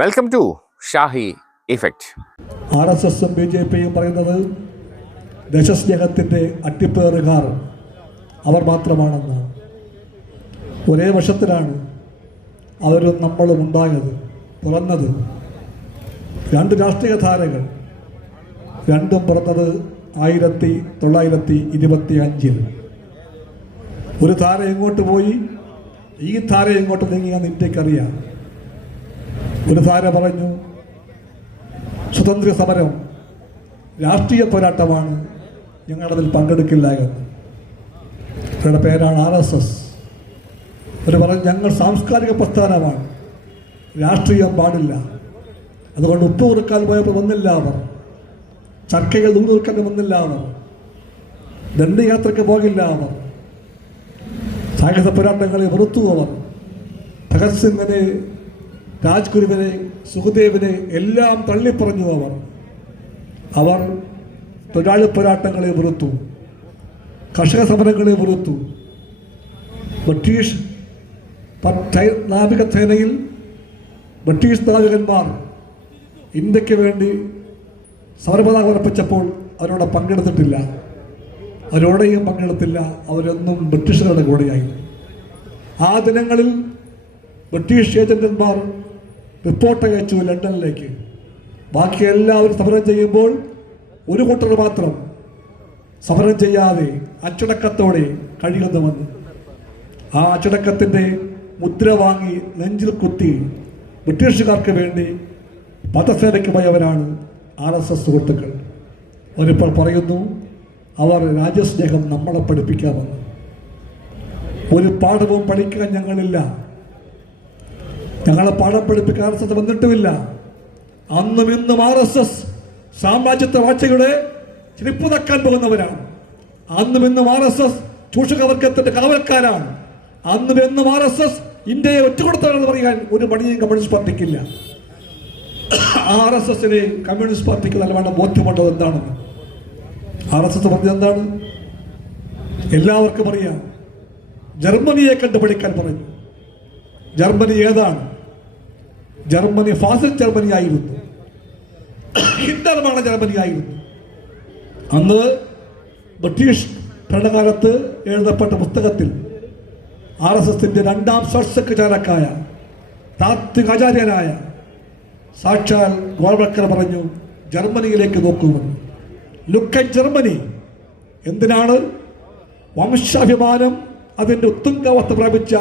Welcome to Shahi effect. RSSും BJPയും പറയുന്നത് ദേശസ്നേഹത്തിൻ്റെ അട്ടിപ്പേറുകാർ അവർ മാത്രമാണെന്നാണ്. ഒരേ വർഷത്തിലാണ് അവരും നമ്മളും ഉണ്ടായത്, പിറന്നത്. രണ്ട് രാഷ്ട്രീയ ധാരകൾ, രണ്ടും പിറന്നത് 1925. ഒരു ധാര എങ്ങോട്ട് പോയി, ഈ ധാര എങ്ങോട്ട് നീങ്ങിയാന്ന് ഇന്ത്യക്കറിയാം. ഒരു ധാര പറഞ്ഞു സ്വതന്ത്ര സമരം രാഷ്ട്രീയ പോരാട്ടമാണ്, ഞങ്ങളതിൽ പങ്കെടുക്കില്ല എന്ന്. അവരുടെ പേരാണ് RSS. അവർ പറഞ്ഞു ഞങ്ങൾ സാംസ്കാരിക പ്രസ്ഥാനമാണ്, രാഷ്ട്രീയം പാടില്ല. അതുകൊണ്ട് ഉപ്പ് കുറുക്കാൻ പോയപ്പോൾ വന്നില്ല അവർ, ചർക്കകൾ നൂല് നിൽക്കാൻ വന്നില്ല അവർ, ദണ്ഡയാത്രയ്ക്ക് പോകില്ല അവർ, സായുധ പോരാട്ടങ്ങളെ വെറുത്തു അവർ. ഭഗത് സിംഗിനെ, രാജ്ഗുരുവിനെ, സുഖദേവിനെ എല്ലാം തള്ളിപ്പറഞ്ഞു അവർ. അവർ തൊഴിലാളി പോരാട്ടങ്ങളെ വെറുത്തു, കർഷക സമരങ്ങളെ വെറുത്തു. ബ്രിട്ടീഷ് നാവികസേനയിൽ ബ്രിട്ടീഷ് നാവികന്മാർ ഇന്ത്യക്ക് വേണ്ടി സമരപതാക ഉറപ്പിച്ചപ്പോൾ അവരോട് പങ്കെടുത്തിട്ടില്ല, അവരോടെയും പങ്കെടുത്തില്ല. അവരെന്നും ബ്രിട്ടീഷുകാരുടെ കൂടെയായി. ആ ദിനങ്ങളിൽ ബ്രിട്ടീഷ് ഏജന്റന്മാർ റിപ്പോർട്ട് അയച്ചു ലണ്ടനിലേക്ക്. ബാക്കി എല്ലാവരും സമരം ചെയ്യുമ്പോൾ ഒരു കൂട്ടർ മാത്രം സമരം ചെയ്യാതെ അച്ചടക്കത്തോടെ കഴിയുന്നുവെന്ന്. ആ അച്ചടക്കത്തിൻ്റെ മുദ്ര വാങ്ങി നെഞ്ചിൽ കുത്തി ബ്രിട്ടീഷുകാർക്ക് വേണ്ടി പദസേനയ്ക്ക് പോയവരാണ് RSS സുഹൃത്തുക്കൾ. അവരിപ്പോൾ പറയുന്നു അവർ രാജ്യസ്നേഹം നമ്മളെ പഠിപ്പിക്കാമെന്ന്. ഒരു പാഠവും പഠിക്കാൻ ഞങ്ങളില്ല, ഞങ്ങളെ പാഠം പഠിപ്പിക്കാൻ RSS വന്നിട്ടുമില്ല. അന്നും ഇന്നും RSS സാമ്രാജ്യത്വ വാഴ്ചയുടെ ചെരുപ്പ് തക്കാൻ പോകുന്നവരാണ്. അന്നും ഇന്നും RSS ചൂഷകവർഗത്തിന്റെ കാവൽക്കാരാണ്. അന്നും എന്നും RSS ഇന്ത്യയെ ഒറ്റുകൊടുത്തവരെന്ന് പറയാൻ ഒരു മണിയും കമ്മ്യൂണിസ്റ്റ് പാർട്ടിക്കില്ല. RSSനെ കമ്മ്യൂണിസ്റ്റ് പാർട്ടിക്ക് നല്ലവണ്ണം ബോധ്യമുള്ളത് എന്താണെന്ന്. RSS പറഞ്ഞത് എന്താണ് എല്ലാവർക്കും അറിയാം. ജർമ്മനിയെ കണ്ടു പഠിക്കാൻ പറഞ്ഞു. ജർമ്മനി ഏതാണ്? ജർമ്മനി ഫാസിസ്റ്റ് ജർമ്മനി ആയിരുന്നു, ഹിറ്റ്ലർമാണ് ജർമ്മനി ആയിരുന്നു. അന്ന് ബ്രിട്ടീഷ് ഭരണകാലത്ത് എഴുതപ്പെട്ട പുസ്തകത്തിൽ RSSന്റെ രണ്ടാം സെക്രട്ടറിയായ താത്വികാചാര്യനായ സാക്ഷാൽ ഗോൾബക്കർ പറഞ്ഞു ജർമ്മനിയിലേക്ക് നോക്കുമെന്ന്. Look at Germany. എന്തിനാണ്? വംശാഭിമാനം അതിൻ്റെ ഉത്തുംഗാവസ്ഥ പ്രാപിച്ച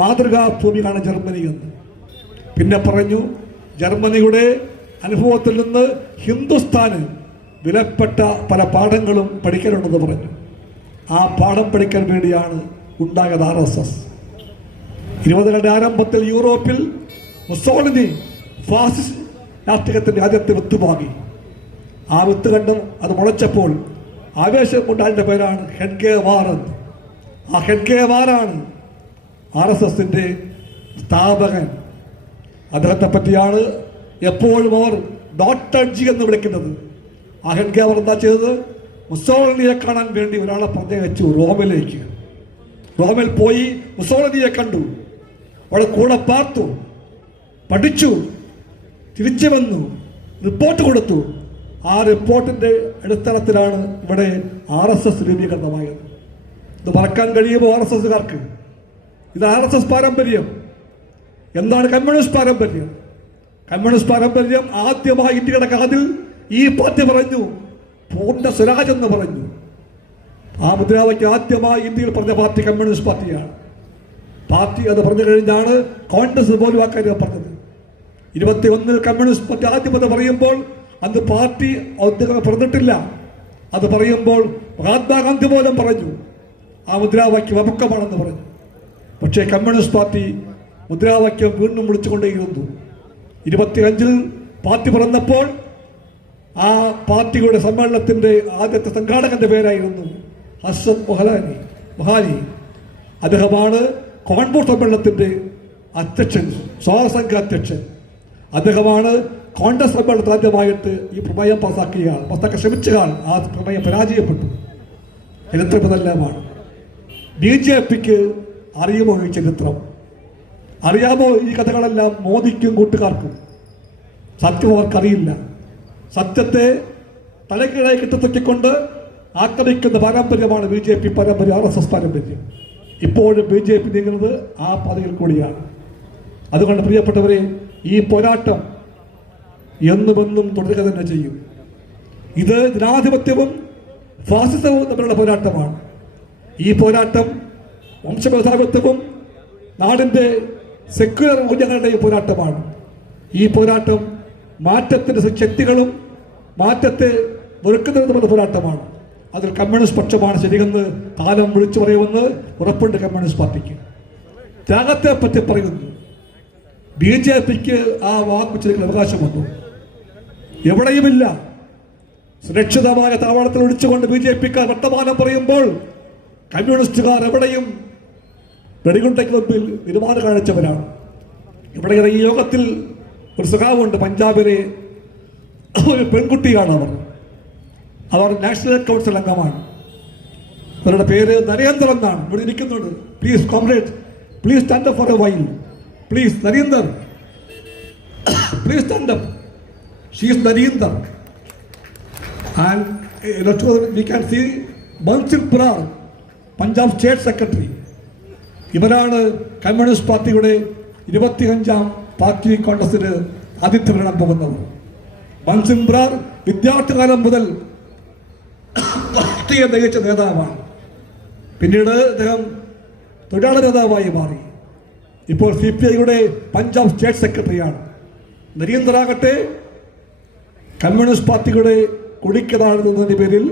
മാതൃകാ ഭൂമിയാണ് ജർമ്മനി എന്ന്. പിന്നെ പറഞ്ഞു ജർമ്മനിയുടെ അനുഭവത്തിൽ നിന്ന് ഹിന്ദുസ്ഥാന് വിലപ്പെട്ട പല പാഠങ്ങളും പഠിക്കാനുണ്ടെന്ന് പറഞ്ഞു. ആ പാഠം പഠിക്കാൻ വേണ്ടിയാണ് ഉണ്ടായത് RSS. 20കളുടെ ആരംഭത്തിൽ യൂറോപ്പിൽ മുസോളിനി ഫാസിസ്റ്റ് രാഷ്ട്രീയത്തിൻ്റെ ആദ്യത്തെ വിത്ത് വാങ്ങി. ആ വിത്ത് കണ്ട് അത് മുളച്ചപ്പോൾ ആവേശം കൊണ്ടതിൻ്റെ പേരാണ് ഹെഡ്ഗേ വാർ എന്ന്. ആ ഹെഡ്ഗേ വാറാണ് RSSന്റെ സ്ഥാപകൻ. അദ്ദേഹത്തെ പറ്റിയാണ് എപ്പോഴും അവർ ഡോക്ടർ ജി എന്ന് വിളിക്കുന്നത്. ആ ഹെഡ്ഗേ വാർ എന്താ ചെയ്തത്? മുസോളിനിയെ കാണാൻ വേണ്ടി ഒരാളെ പ്രത്യേകിച്ചു റോമിലേക്ക്. റോമിൽ പോയി മുസോളിനിയെ കണ്ടു, അവിടെ കൂടെ പാർത്തു, പഠിച്ചു, തിരിച്ചു വന്നു, റിപ്പോർട്ട് കൊടുത്തു. ആ റിപ്പോർട്ടിൻ്റെ അടിസ്ഥാനത്തിലാണ് ഇവിടെ RSS രൂപീകരണമായത്. ഇത് മറക്കാൻ കഴിയുമോ RSSകാർക്ക്? ഇത് RSS പാരമ്പര്യം. എന്താണ് കമ്മ്യൂണിസ്റ്റ് പാരമ്പര്യം? കമ്മ്യൂണിസ്റ്റ് പാരമ്പര്യം ആദ്യമായി ഇന്ത്യയുടെ കാതിൽ ഈ പാർട്ടി പറഞ്ഞു, പൂർണ്ണ സ്വരാജ് എന്ന് പറഞ്ഞു. ആ മുദ്രാവാക്യം ആദ്യമായി ഇന്ത്യയിൽ പറഞ്ഞ പാർട്ടി കമ്മ്യൂണിസ്റ്റ് പാർട്ടിയാണ്. പാർട്ടി അത് പറഞ്ഞു കഴിഞ്ഞാണ് കോൺഗ്രസ് പോലും ആ കാര്യം പറഞ്ഞത്. 21 കമ്മ്യൂണിസ്റ്റ് പാർട്ടി ആദ്യം അത് പറയുമ്പോൾ അന്ന് പാർട്ടി ഔദ്യോഗികമായി പറഞ്ഞിട്ടില്ല. അത് പറയുമ്പോൾ മഹാത്മാഗാന്ധി പോലും പറഞ്ഞു ആ മുദ്രാവാക്യം അപക്വമാണെന്ന് പറഞ്ഞു. പക്ഷേ കമ്മ്യൂണിസ്റ്റ് പാർട്ടി മുദ്രാവാക്യം വീണ്ടും വിളിച്ചുകൊണ്ടേയിരുന്നു. 25 പാർട്ടി പിറന്നപ്പോൾ ആ പാർട്ടിയുടെ സമ്മേളനത്തിൻ്റെ ആദ്യത്തെ സംഘാടകന്റെ പേരായിരുന്നു ഹസൻ മൊഹാനി. അദ്ദേഹമാണ് കോൺപൂർ സമ്മേളനത്തിൻ്റെ അധ്യക്ഷൻ, സ്വാതന്ത്ര്യ അധ്യക്ഷൻ. അദ്ദേഹമാണ് കോൺഗ്രസ് സമ്മേളനത്തിൽ ആദ്യമായിട്ട് ഈ പ്രമേയം പാസാക്കാൻ ശ്രമിച്ചയാൾ. ആ പ്രമേയം പരാജയപ്പെട്ടു. ചരിത്രമെല്ലാം BJPക്ക് അറിയുമോ ഈ ചരിത്രം? അറിയാമോ ഈ കഥകളെല്ലാം മോദിക്കും കൂട്ടുകാർക്കും? സത്യം അവർക്കറിയില്ല. സത്യത്തെ തലകീഴായി കെട്ടിത്തൊക്കിക്കൊണ്ട് ആക്രമിക്കുന്ന പാരമ്പര്യമാണ് BJP പാരമ്പര്യം, RSS പാരമ്പര്യം. ഇപ്പോഴും BJP നീങ്ങുന്നത് ആ പാതയിൽ കൂടിയാണ്. അതുകൊണ്ട് പ്രിയപ്പെട്ടവരെ, ഈ പോരാട്ടം എന്നുമെന്നും തുടരുക തന്നെ ചെയ്യും. ഇത് ജനാധിപത്യവും ഫാസിസവും തമ്മിലുള്ള പോരാട്ടമാണ്. ഈ പോരാട്ടം വംശമേധാവിത്വവും നാടിൻ്റെ സെക്യുലർ മൂല്യങ്ങളുടെയും പോരാട്ടമാണ്. ഈ പോരാട്ടം മാറ്റത്തിൻ്റെ ശക്തികളും മാറ്റത്തെ വെറുക്കുന്നതുമുള്ള പോരാട്ടമാണ്. അതിൽ കമ്മ്യൂണിസ്റ്റ് പക്ഷമാണ് ശരിയെന്ന് കാലം വിളിച്ചു പറയുമെന്ന് ഉറപ്പുണ്ട് കമ്മ്യൂണിസ്റ്റ് പാർട്ടിക്ക്. ത്യാഗത്തെ പറ്റി പറയുന്നു. BJPക്ക് ആ വാക്ക് ഉച്ചരിക്കാൻ അവകാശം വന്നു. എവിടെയുമില്ല. സുരക്ഷിതമായ താവളത്തിൽ ഒഴിച്ചുകൊണ്ട് BJPക്കാർ വർത്തമാനം പറയുമ്പോൾ കമ്മ്യൂണിസ്റ്റുകാർ എവിടെയും വെടികുണ്ടയ്ക്ക് മുമ്പിൽ നിരുമാനം കാണിച്ചവരാണ്. ഇവിടെ ഈ യോഗത്തിൽ ഒരു സഖാവുണ്ട്, പഞ്ചാബിലെ ഒരു പെൺകുട്ടിയാണ്. അവർ നാഷണൽ കൗൺസിൽ അംഗമാണ്. അവരുടെ പേര് നരേന്ദ്ര എന്നാണ്. ഇവിടെ ഇരിക്കുന്നുണ്ട്. Please comrade, please stand up for a while. Please Narender, please stand up. She is Narender. And we can see Bant Singh Brar, Punjab state secretary. ഇവരാണ് കമ്മ്യൂണിസ്റ്റ് പാർട്ടിയുടെ 25ാം പാർട്ടി കോൺഗ്രസിന് ആതിഥ്യം വരാൻ പോകുന്നത്. ബൻസിൽ പുരാർ വിദ്യാർത്ഥികാലം മുതൽ പാർട്ടിയെ നയിച്ച നേതാവാണ്. പിന്നീട് അദ്ദേഹം തൊഴിലാളി നേതാവായി മാറി. ഇപ്പോൾ CPIയുടെ പഞ്ചാബ് സ്റ്റേറ്റ് സെക്രട്ടറിയാണ്. നരേന്ദ്രാകട്ടെ കമ്മ്യൂണിസ്റ്റ് പാർട്ടിയുടെ കുടിക്കതാഴുന്നതിൻ്റെ പേരിൽ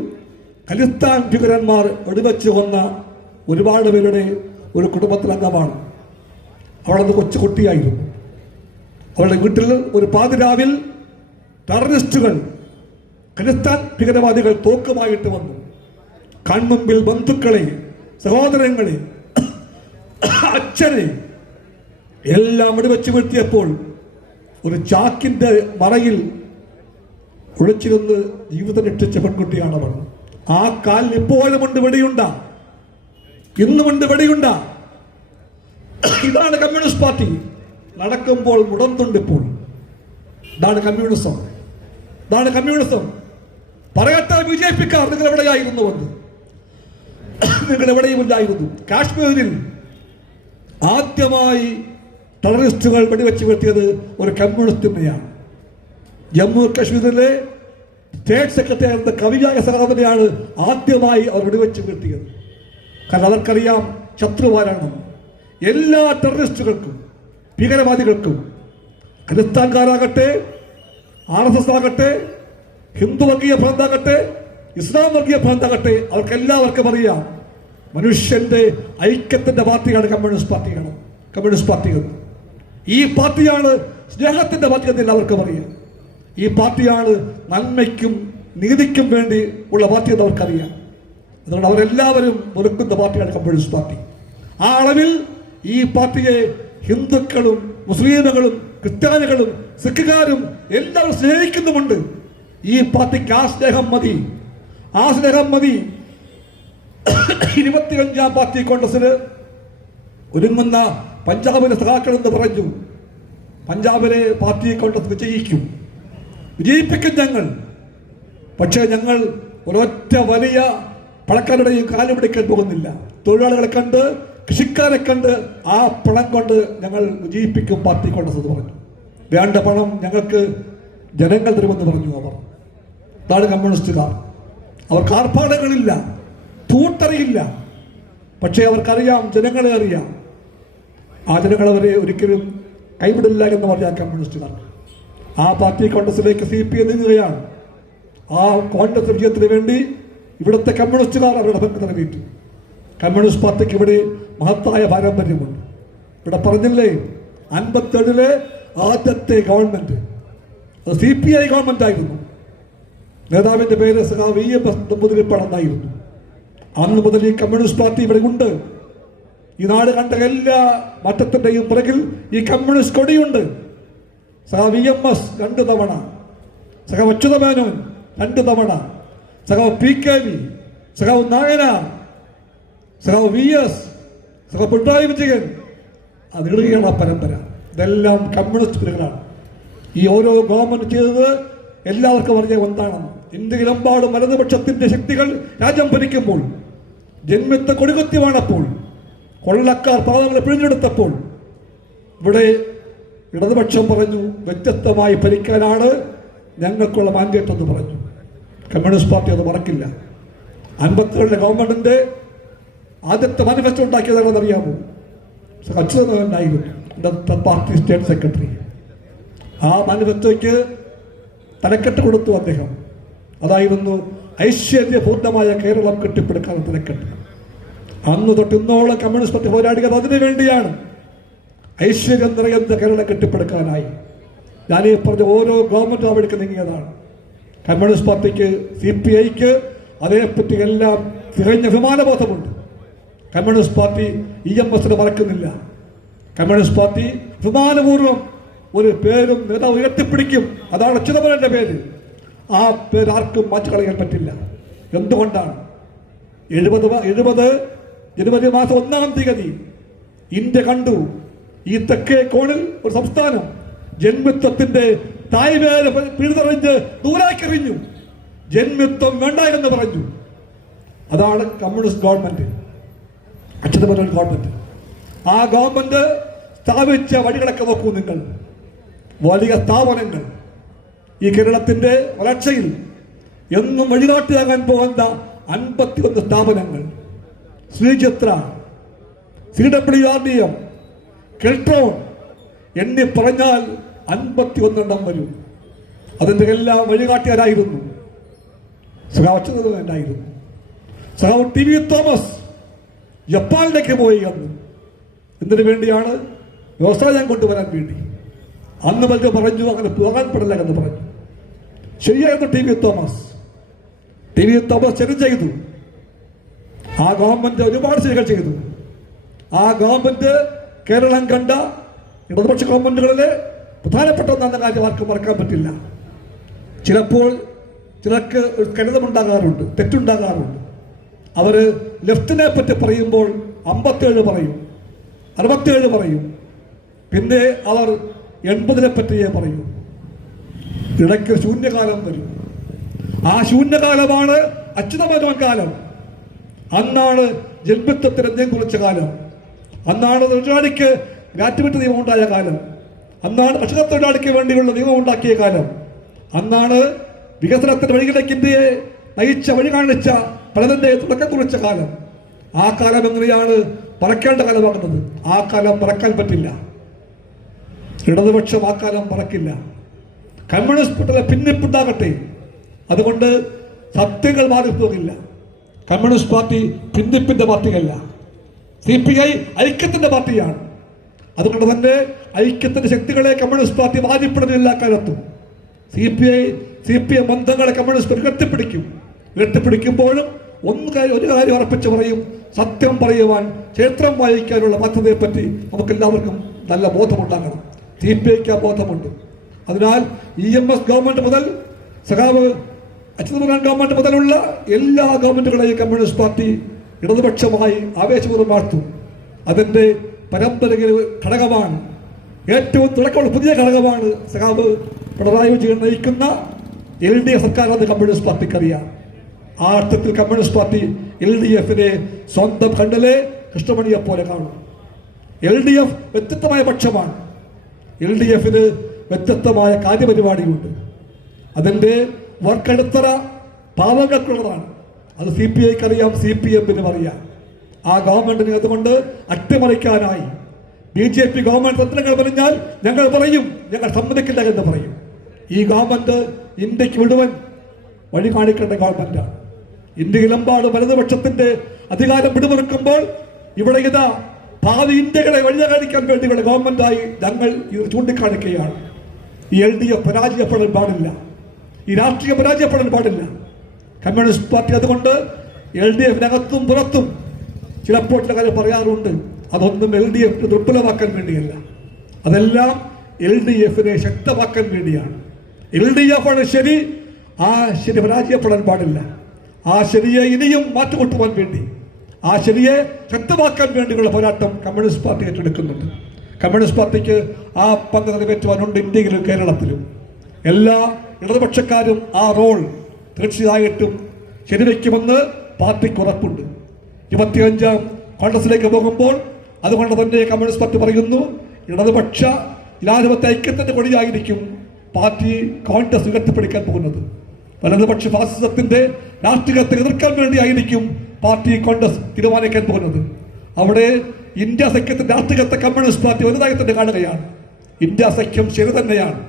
ഖലിസ്ഥാൻ ഭീകരന്മാർ വെടിവെച്ച് കൊന്ന ഒരുപാട് പേരുടെ ഒരു കുടുംബത്തിലംഗമാണ്. അവളത് കൊച്ചുകുട്ടിയായിരുന്നു. അവളുടെ വീട്ടിൽ ഒരു പാതിരാവിൽ ടെററിസ്റ്റുകൾ, ഖലിസ്ഥാൻ ഭീകരവാദികൾ തോക്കുമായിട്ട് വന്നു. കൺമുമ്പിൽ ബന്ധുക്കളെ, സഹോദരങ്ങളെ, അച്ഛനെ എല്ലാം വെടിവെച്ച് വീഴ്ത്തിയപ്പോൾ ഒരു ചാക്കിന്റെ മറയിൽ ഒളിച്ചിരുന്ന് ജീവിതം രക്ഷിച്ച പെൺകുട്ടിയാണ് അവൾ. ആ കാലിൽ ഇപ്പോഴുമുണ്ട് വെടിയുണ്ട, ഇന്നുമുണ്ട് വെടിയുണ്ട. ഇതാണ് കമ്മ്യൂണിസ്റ്റ് പാർട്ടി. നടക്കുമ്പോൾ മുടന്തുണ്ടിപ്പോൾ. ഇതാണ് കമ്മ്യൂണിസം. ഇതാണ് കമ്മ്യൂണിസം. പറയട്ടെ BJPക്കാർ, നിങ്ങൾ എവിടെയായിരുന്നു എന്ന്? നിങ്ങൾ എവിടെയുമില്ലായിരുന്നു. കാശ്മീരിൽ ആദ്യമായി ടെററിസ്റ്റുകൾ വെടിവെച്ച് വീഴ്ത്തിയത് ഒരു കമ്മ്യൂണിസ്റ്റിനെയാണ്. ജമ്മു കാശ്മീരിലെ സ്റ്റേറ്റ് സെക്രട്ടറി ആയിരുന്ന കവിയായ സഹാബിനെയാണ് ആദ്യമായി അവർ വെടിവെച്ച് വീഴ്ത്തിയത്. കാരണം അവർക്കറിയാം ശത്രുവാരാണെന്ന്. എല്ലാ ടെററിസ്റ്റുകൾക്കും, ഭീകരവാദികൾക്കും, ഖലിസ്ഥാൻകാരാകട്ടെ, RSS ആകട്ടെ, ഹിന്ദു വർഗീയ ഭ്രാന്താകട്ടെ, ഇസ്ലാം വർഗീയ ഭ്രാന്താകട്ടെ, അവർക്കെല്ലാവർക്കും അറിയാം മനുഷ്യന്റെ ഐക്യത്തിന്റെ പാർട്ടിയാണ് കമ്മ്യൂണിസ്റ്റ് പാർട്ടിയാണ്. കമ്മ്യൂണിസ്റ്റ് പാർട്ടി എന്ന് ഈ പാർട്ടിയാണ് സ്നേഹത്തിന്റെ പാർട്ടി എന്ന് എല്ലാവർക്കും അറിയാം. ഈ പാർട്ടിയാണ് നന്മയ്ക്കും നീതിക്കും വേണ്ടി ഉള്ള പാർട്ടി എന്ന് അവർക്കറിയാം. അതുകൊണ്ട് അവരെല്ലാവരും വെറുക്കുന്ന പാർട്ടിയാണ് കമ്മ്യൂണിസ്റ്റ് പാർട്ടി. ആ അളവിൽ ഈ പാർട്ടിയെ ഹിന്ദുക്കളും മുസ്ലിമുകളും ക്രിസ്ത്യാനികളും സിഖുകാരും എല്ലാവരും സ്നേഹിക്കുന്നുമുണ്ട്. ഈ പാർട്ടിക്ക് ആ സ്നേഹം മതി. ആ സ്നേഹം മതി. 25ാം പാർട്ടി കോൺഗ്രസിന് ഒരുങ്ങുന്ന പഞ്ചാബിലെ സഖാക്കൾ എന്ന് പറഞ്ഞു. പഞ്ചാബിലെ പാർട്ടി കോൺഗ്രസ് വിജയിക്കും, വിജയിപ്പിക്കും ഞങ്ങൾ. പക്ഷേ ഞങ്ങൾ ഒരൊറ്റ വലിയ പണക്കാരുടെയും കാലം പിടിക്കാൻ പോകുന്നില്ല. തൊഴിലാളികളെ കണ്ട്, കൃഷിക്കാരെ കണ്ട് ആ പണം കൊണ്ട് ഞങ്ങൾ വിജയിപ്പിക്കും പാർട്ടി കോൺഗ്രസ് എന്ന് പറഞ്ഞു. വേണ്ട പണം ഞങ്ങൾക്ക് ജനങ്ങൾ തരുമെന്ന് പറഞ്ഞു അവർ. അതാണ് കമ്മ്യൂണിസ്റ്റുകാർ. അവർ കാർപ്പാടുകളില്ല, തൂട്ടറിയില്ല. പക്ഷേ അവർക്കറിയാം, ജനങ്ങളെ അറിയാം. ആ ജനങ്ങൾ അവരെ ഒരിക്കലും കൈവിടില്ല എന്ന് പറയാം കമ്മ്യൂണിസ്റ്റുകാർ. ആ പാർട്ടി കോൺഗ്രസിലേക്ക് CPI നീങ്ങുകയാണ്. ആ കോൺഗ്രസ് വിജയത്തിന് വേണ്ടി ഇവിടുത്തെ കമ്മ്യൂണിസ്റ്റുകാർ അവരുടെ പങ്ക് നിറവേറ്റു. കമ്മ്യൂണിസ്റ്റ് പാർട്ടിക്ക് ഇവിടെ മഹത്തായ പാരമ്പര്യമുണ്ട്. ഇവിടെ പറഞ്ഞില്ലേ, 57 ആദ്യത്തെ ഗവൺമെന്റ് അത് CPI ഗവൺമെന്റ് ആയിരുന്നു. നേതാവിന്റെ പേര് സഖാവ് VMS നമ്പൂതിരിപ്പാടെന്നായിരുന്നു. അന്ന് മുതൽ ഈ കമ്മ്യൂണിസ്റ്റ് പാർട്ടി ഇവിടെ ഉണ്ട്. ഈ നാട് കണ്ട എല്ലാ മാറ്റത്തിന്റെയും പുറകിൽ ഈ കമ്മ്യൂണിസ്റ്റ് കൊടിയുണ്ട്. സഖാവ് VMS 2 തവണ, സഖാവ് അച്യുതമേനോൻ 2 തവണ, സഖാവ് PKV, സഖാവ് നായനാർ, സഖാവ് VS, സഖാവ് പിണറായി വിജയൻ. അത് ഇടുകയാണ് ആ പരമ്പര. ഇതെല്ലാം കമ്മ്യൂണിസ്റ്റ് പേരുകളാണ്. ഈ ഓരോ ഗവൺമെന്റ് ചെയ്തത് എല്ലാവർക്കും അറിയാൻ ഒന്നാണ്. ഇന്ത്യയിലെമ്പാടും വലതുപക്ഷത്തിന്റെ ശക്തികൾ രാജ്യം ഭരിക്കുമ്പോൾ, ജന്മത്തെ കൊടികുത്തിവാണപ്പോൾ, കൊള്ളക്കാർ പാവങ്ങളെ പിഴിഞ്ഞെടുത്തപ്പോൾ ഇവിടെ ഇടതുപക്ഷം പറഞ്ഞു വ്യത്യസ്തമായി ഭരിക്കാനാണ് ഞങ്ങൾക്കുള്ള മാൻഡേറ്റ് എന്ന് പറഞ്ഞു. കമ്മ്യൂണിസ്റ്റ് പാർട്ടി അത് മറക്കില്ല. 57 ഗവൺമെന്റിന്റെ ആദ്യത്തെ മാനിഫെസ്റ്റോ ഉണ്ടാക്കിയതാണെന്ന് അറിയാമോ? അച്യുതനായിരുന്നു പാർട്ടി സ്റ്റേറ്റ് സെക്രട്ടറി. ആ മാനിഫെസ്റ്റോയ്ക്ക് തലക്കെട്ട് കൊടുത്തു അദ്ദേഹം. അതായിരുന്നു ഐശ്വര്യപൂർണ്ണമായ കേരളം കെട്ടിപ്പടുക്കാൻ തലക്കെട്ട്. അന്ന് തൊട്ട് ഇന്നോളം കമ്മ്യൂണിസ്റ്റ് പാർട്ടി പോരാടിയത് അതിനു വേണ്ടിയാണ്. ഐശ്വര്യം നിറയുന്ന കേരളം കെട്ടിപ്പടുക്കാനായി. ഞാനീ പറഞ്ഞ ഓരോ ഗവൺമെന്റും അവിടേക്ക് നീങ്ങിയതാണ്. കമ്മ്യൂണിസ്റ്റ് പാർട്ടിക്ക്, CPIക്ക് അതേപ്പറ്റി എല്ലാം തികഞ്ഞ അഭിമാനബോധമുണ്ട്. കമ്മ്യൂണിസ്റ്റ് പാർട്ടി EMSനെ മറക്കുന്നില്ല. കമ്മ്യൂണിസ്റ്റ് പാർട്ടി അഭിമാനപൂർവ്വം ഒരു പേരും നേതാവ് ഉയർത്തിപ്പിടിക്കും. അതാണ് അച്യുതമേനോന്റെ പേര്. ആ പേര് ആർക്കും മാറ്റിക്കളയാൻ പറ്റില്ല. എന്തുകൊണ്ടാണ്? 70 ജനുവരി മാസം 1-ാം തീയതി ഇന്ത്യ കണ്ടു ഈ തെക്കേ കോണിൽ ഒരു സംസ്ഥാനം ജന്മിത്വത്തിന്റെ തായ്വേര് പിഴുതെറിഞ്ഞ് ദൂരാക്കെറിഞ്ഞു. ജന്മിത്വം വേണ്ട എന്ന് പറഞ്ഞു. അതാണ് കമ്മ്യൂണിസ്റ്റ് ഗവൺമെന്റ്, അച്യുതമേനോൻ ഗവൺമെന്റ്. ആ ഗവൺമെന്റ് സ്ഥാപിച്ച വഴികളൊക്കെ നോക്കൂ നിങ്ങൾ. വലിയ സ്ഥാപനങ്ങൾ ഈ കേരളത്തിന്റെ വളർച്ചയിൽ എന്നും വഴികാട്ടിയാകാൻ പോകുന്ന 51 സ്ഥാപനങ്ങൾ. ശ്രീചിത്ര, CWRDM, കെൽട്രോൺ എണ്ണി പറഞ്ഞാൽ 51 വരും. അതിൻ്റെ എല്ലാം വഴികാട്ടിയാരായിരുന്നു? സഖാവ് അച്യുതമേനോനായിരുന്നു. സഖാവ് TV തോമസ് ജപ്പാനിലേക്ക് പോയി. അന്ന് എന്തിനു വേണ്ടിയാണ്? വ്യവസായം കൊണ്ടുവരാൻ വേണ്ടി. അന്ന് പലരും പറഞ്ഞു അങ്ങനെ പോകാൻ പാടില്ല എന്ന് പറഞ്ഞു. ശരിയായിരുന്നു TV തോമസ് ശരി ചെയ്തു. ആ ഗവൺമെന്റ് ഒരുപാട് ശരികൾ ചെയ്തു. ആ ഗവൺമെന്റ് കേരളം കണ്ട ഇടതുപക്ഷ ഗവൺമെന്റുകളിലെ പ്രധാനപ്പെട്ട ഒന്നാണ് കാര്യം ആർക്കും മറക്കാൻ പറ്റില്ല. ചിലപ്പോൾ ചിലർക്ക് ഒരു കരുതമുണ്ടാകാറുണ്ട്, തെറ്റുണ്ടാകാറുണ്ട്. അവർ ലെഫ്റ്റിനെ പറ്റി പറയുമ്പോൾ 57 പറയും, 67 പറയും. പിന്നെ അവർ 80-നെ പറ്റിയേ പറയൂ. ഇടയ്ക്ക് ശൂന്യകാലം വരും. ആ ശൂന്യകാലമാണ് അച്യുതമേനോൻ കാലം. അന്നാണ് ജന്മിത്വത്തിന് എന്തെങ്കിലും കുറിച്ച കാലം. അന്നാണ് തൊഴിലാളിക്ക് ഗ്രാറ്റുവിറ്റി നിയമം ഉണ്ടായ കാലം. അന്നാണ് ഭക്ഷണ തൊഴിലാളിക്ക് വേണ്ടിയുള്ള നിയമം ഉണ്ടാക്കിയ കാലം. അന്നാണ് വികസനത്തിന്റെ വഴികളിലേക്ക് ഇന്ത്യയെ നയിച്ച, വഴി കാണിച്ച, പലതിന്റെ തുടക്കം കുറിച്ച കാലം. ആ കാലം എങ്ങനെയാണ് മറക്കേണ്ട കാലമാകുന്നത്? ആ കാലം മറക്കാൻ പറ്റില്ല. ഇടതുപക്ഷം ആ കാലം മറക്കില്ല. കമ്മ്യൂണിസ്റ്റ് പാർട്ടിയിലെ ഭിന്നിപ്പുണ്ടാകട്ടെ, അതുകൊണ്ട് സത്യങ്ങൾ മാറിപ്പോകില്ല. കമ്മ്യൂണിസ്റ്റ് പാർട്ടി ഭിന്നിപ്പിന്റെ പാർട്ടിയല്ല. CPI ഐക്യത്തിന്റെ പാർട്ടിയാണ്. അതുകൊണ്ട് തന്നെ ഐക്യത്തിന്റെ ശക്തികളെ കമ്മ്യൂണിസ്റ്റ് പാർട്ടി വാദിപ്പെടുന്നില്ല. കാലത്തും CPM ബന്ധങ്ങളെ കമ്മ്യൂണിസ്റ്റ് പാർട്ടി ഉയർത്തിപ്പിടിക്കുമ്പോഴും ഒരു കാര്യം ഉറപ്പിച്ച് പറയും: സത്യം പറയുവാൻ, ചരിത്രം വായിക്കാനുള്ള ബാധ്യതയെപ്പറ്റി നമുക്കെല്ലാവർക്കും നല്ല ബോധമുണ്ടാകണം. CPIക്ക് ആ ബോധമുണ്ട്. അതിനാൽ EMS ഗവൺമെന്റ് മുതൽ സഖാവ് അച്യുതമേനോൻ ഗവൺമെന്റ് മുതലുള്ള എല്ലാ ഗവൺമെന്റുകളെയും കമ്മ്യൂണിസ്റ്റ് പാർട്ടി ഇടതുപക്ഷമായി ആവേശപൂർവ്വം വാഴ്ത്തും. അതിൻ്റെ പരമ്പരയിൽ ഘടകമാണ്, ഏറ്റവും തുടക്കമുള്ള പുതിയ ഘടകമാണ് സഖാവ് പിണറായി വിജയൻ നയിക്കുന്ന LDF സർക്കാരെന്ന് കമ്മ്യൂണിസ്റ്റ് പാർട്ടിക്കറിയാം. ആ അർത്ഥത്തിൽ കമ്മ്യൂണിസ്റ്റ് പാർട്ടി LDFനെ സ്വന്തം കണ്ണിലെ കൃഷ്ണമണിയെ പോലെ കാണും. LDF വ്യത്യസ്തമായ പക്ഷമാണ്. LDFന് വ്യത്യസ്തമായ കാര്യപരിപാടിയുണ്ട്. അതിൻ്റെ വർക്കടുത്തറ പാവങ്ങൾക്കുള്ളതാണ്. അത് CPIക്ക് അറിയാം, CPMനും അറിയാം. ആ ഗവൺമെന്റിനെ അതുകൊണ്ട് അട്ടിമറിക്കാനായി BJP ഗവൺമെന്റ് തന്ത്രങ്ങൾ പറഞ്ഞാൽ ഞങ്ങൾ പറയും, ഞങ്ങൾ സമ്മതിക്കില്ല എന്ന് പറയും. ഈ ഗവൺമെന്റ് ഇന്ത്യക്ക് മുഴുവൻ വഴി കാണിക്കേണ്ട ഗവൺമെന്റാണ്. ഇന്ത്യയിലെമ്പാടും വലതുപക്ഷത്തിന്റെ അധികാരം പിടിമുറുക്കുമ്പോൾ ഇവിടെ ഇതാ ഭാവി ഇന്ത്യകളെ വഴി കാണിക്കാൻ വേണ്ടിയുള്ള ഗവൺമെന്റായി ഞങ്ങൾ ഇത് ചൂണ്ടിക്കാണിക്കുകയാണ്. ഈ LDF പരാജയപ്പെടാൻ പാടില്ല. ഈ രാഷ്ട്രീയം പരാജയപ്പെടാൻ പാടില്ല. കമ്മ്യൂണിസ്റ്റ് പാർട്ടി അതുകൊണ്ട് LDFനകത്തും പുറത്തും ചിലപ്പോൾ ചില കാര്യം പറയാറുണ്ട്. അതൊന്നും LDF ദുർബലമാക്കാൻ വേണ്ടിയല്ല, അതെല്ലാം LDFനെ ശക്തമാക്കാൻ വേണ്ടിയാണ്. LDF ആണ് ശരി. ആ ശരി പരാജയപ്പെടാൻ പാടില്ല. ആ ശരിയെ ഇനിയും മാറ്റുകൊട്ടുവാൻ വേണ്ടി, ആ ശരിയെ ശക്തമാക്കാൻ വേണ്ടിയുള്ള പോരാട്ടം കമ്മ്യൂണിസ്റ്റ് പാർട്ടി ഏറ്റെടുക്കുന്നുണ്ട്. കമ്മ്യൂണിസ്റ്റ് പാർട്ടിക്ക് ആ പങ്ക് നിറവേറ്റുവാനുണ്ട് ഇന്ത്യയിലും കേരളത്തിലും. എല്ലാ ഇടതുപക്ഷക്കാരും ആ റോൾ തീർച്ചയായിട്ടും ശരിവെക്കുമെന്ന് പാർട്ടിക്ക് ഉറപ്പുണ്ട്. 25ാം കോൺഗ്രസിലേക്ക് പോകുമ്പോൾ അതുകൊണ്ട് തന്നെ കമ്മ്യൂണിസ്റ്റ് പാർട്ടി പറയുന്നു, ഇടതുപക്ഷ ജനാധിപത്യ ഐക്യത്തിന്റെ കൊടിയായിരിക്കും പാർട്ടി കോൺഗ്രസ് ഉയർത്തിപ്പിടിക്കാൻ പോകുന്നത്. വലതുപക്ഷ ഫാസിസത്തിന്റെ രാഷ്ട്രീയത്തെ എതിർക്കാൻ വേണ്ടിയായിരിക്കും പാർട്ടി കോൺഗ്രസ് തീരുമാനിക്കാൻ പോകുന്നത്. അവിടെ ഇന്ത്യ സഖ്യത്തിന്റെ രാഷ്ട്രീയത്തെ കമ്മ്യൂണിസ്റ്റ് പാർട്ടി വലുതായി തന്നെ കാണുകയാണ്. ഇന്ത്യ സഖ്യം ശരി തന്നെയാണ്,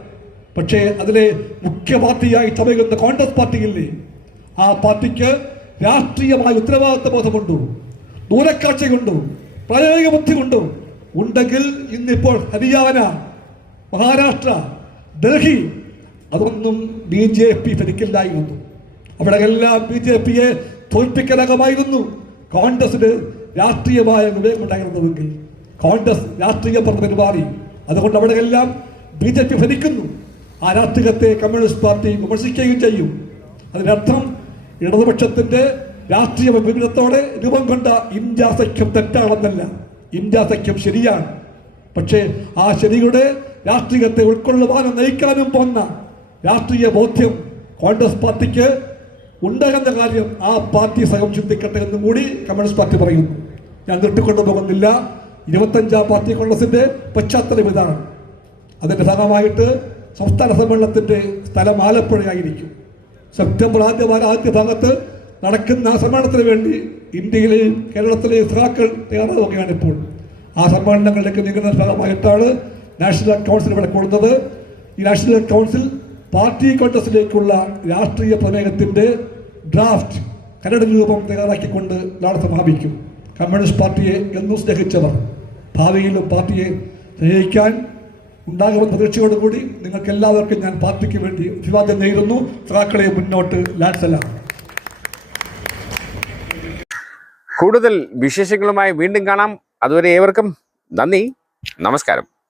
പക്ഷേ അതിലെ മുഖ്യ പാർട്ടിയായി ചമയുന്ന കോൺഗ്രസ് പാർട്ടിയില്ലേ, ആ പാർട്ടിക്ക് രാഷ്ട്രീയമായ ഉത്തരവാദിത്വ ബോധമുണ്ടോ, ദൂരക്കാഴ്ചയുണ്ടോ, പ്രായോഗിക ബുദ്ധിയുണ്ടോ? ഉണ്ടെങ്കിൽ ഇന്നിപ്പോൾ ഹരിയാന, മഹാരാഷ്ട്ര, ഡൽഹി അതൊന്നും BJP ഭരിക്കില്ലായിരുന്നു. അവിടെയെല്ലാം BJP തോൽപ്പിക്കാനാകുമായിരുന്നു. കോൺഗ്രസിന് രാഷ്ട്രീയമായ വിവേകം ഉണ്ടായിരുന്നുവെങ്കിൽ. കോൺഗ്രസ് രാഷ്ട്രീയം പറഞ്ഞ പെരുമാറി, അതുകൊണ്ട് അവിടെയെല്ലാം BJP ഭരിക്കുന്നു. ആ രാഷ്ട്രീയത്തെ കമ്മ്യൂണിസ്റ്റ് പാർട്ടി വിമർശിക്കുകയും ചെയ്യും. അതിനർത്ഥം ഇടതുപക്ഷത്തിന്റെ രാഷ്ട്രീയ വിപരീതത്തോടെ രൂപം കൊണ്ട ഇന്ത്യ സഖ്യം തെറ്റാണെന്നല്ല, ഇന്ത്യ സഖ്യം ശരിയാണ്. പക്ഷേ ആ ശരിയുടെ രാഷ്ട്രീയത്തെ ഉൾക്കൊള്ളുവാനും നയിക്കാനും പോകുന്ന രാഷ്ട്രീയ ബോധ്യം കോൺഗ്രസ് പാർട്ടിക്ക് ഉണ്ടാകുന്ന കാര്യം ആ പാർട്ടി സ്വയം ചിന്തിക്കട്ടെ എന്നും കൂടി കമ്മ്യൂണിസ്റ്റ് പാർട്ടി പറയുന്നു. ഞാൻ നീട്ടിക്കൊണ്ടു പോകുന്നില്ല. 25ാം പാർട്ടി കോൺഗ്രസിന്റെ പശ്ചാത്തലം ഇതാണ്. അതിന്റെ ഭാഗമായിട്ട് സംസ്ഥാന സമ്മേളനത്തിന്റെ സ്ഥലം ആലപ്പുഴയായിരിക്കും. സെപ്റ്റംബർ ആദ്യ ഭാഗത്ത് നടക്കുന്ന സമ്മേളനത്തിന് വേണ്ടി ഇന്ത്യയിലെയും കേരളത്തിലെയും സഖാക്കൾ തയ്യാറാവുകയാണ് ഇപ്പോൾ. ആ സമ്മേളനങ്ങളിലേക്ക് നീങ്ങുന്ന ഭാഗമായിട്ടാണ് നാഷണൽ കൗൺസിൽ ഇവിടെ കൂടുന്നത്. ഈ നാഷണൽ കൗൺസിൽ പാർട്ടി കോൺഗ്രസിലേക്കുള്ള രാഷ്ട്രീയ പ്രമേയത്തിന്റെ ഡ്രാഫ്റ്റ് കരട് രൂപം തയ്യാറാക്കിക്കൊണ്ട് നാളെ സമാപിക്കും. കമ്മ്യൂണിസ്റ്റ് പാർട്ടിയെ എന്നും സ്നേഹിച്ചവർ ഭാവിയിലും പാർട്ടിയെ സ്നേഹിക്കാൻ ഉണ്ടാകുമെന്ന പ്രതീക്ഷയോടുകൂടി നിങ്ങൾക്ക് എല്ലാവർക്കും ഞാൻ പാർട്ടിക്ക് വേണ്ടി അഭിവാദ്യം നേരുന്നു. സഖാക്കളെ മുന്നോട്ട്. ലാൻസലാം. കൂടുതൽ വിശേഷങ്ങളുമായി വീണ്ടും കാണാം. അതുവരെ ഏവർക്കും നന്ദി, നമസ്കാരം.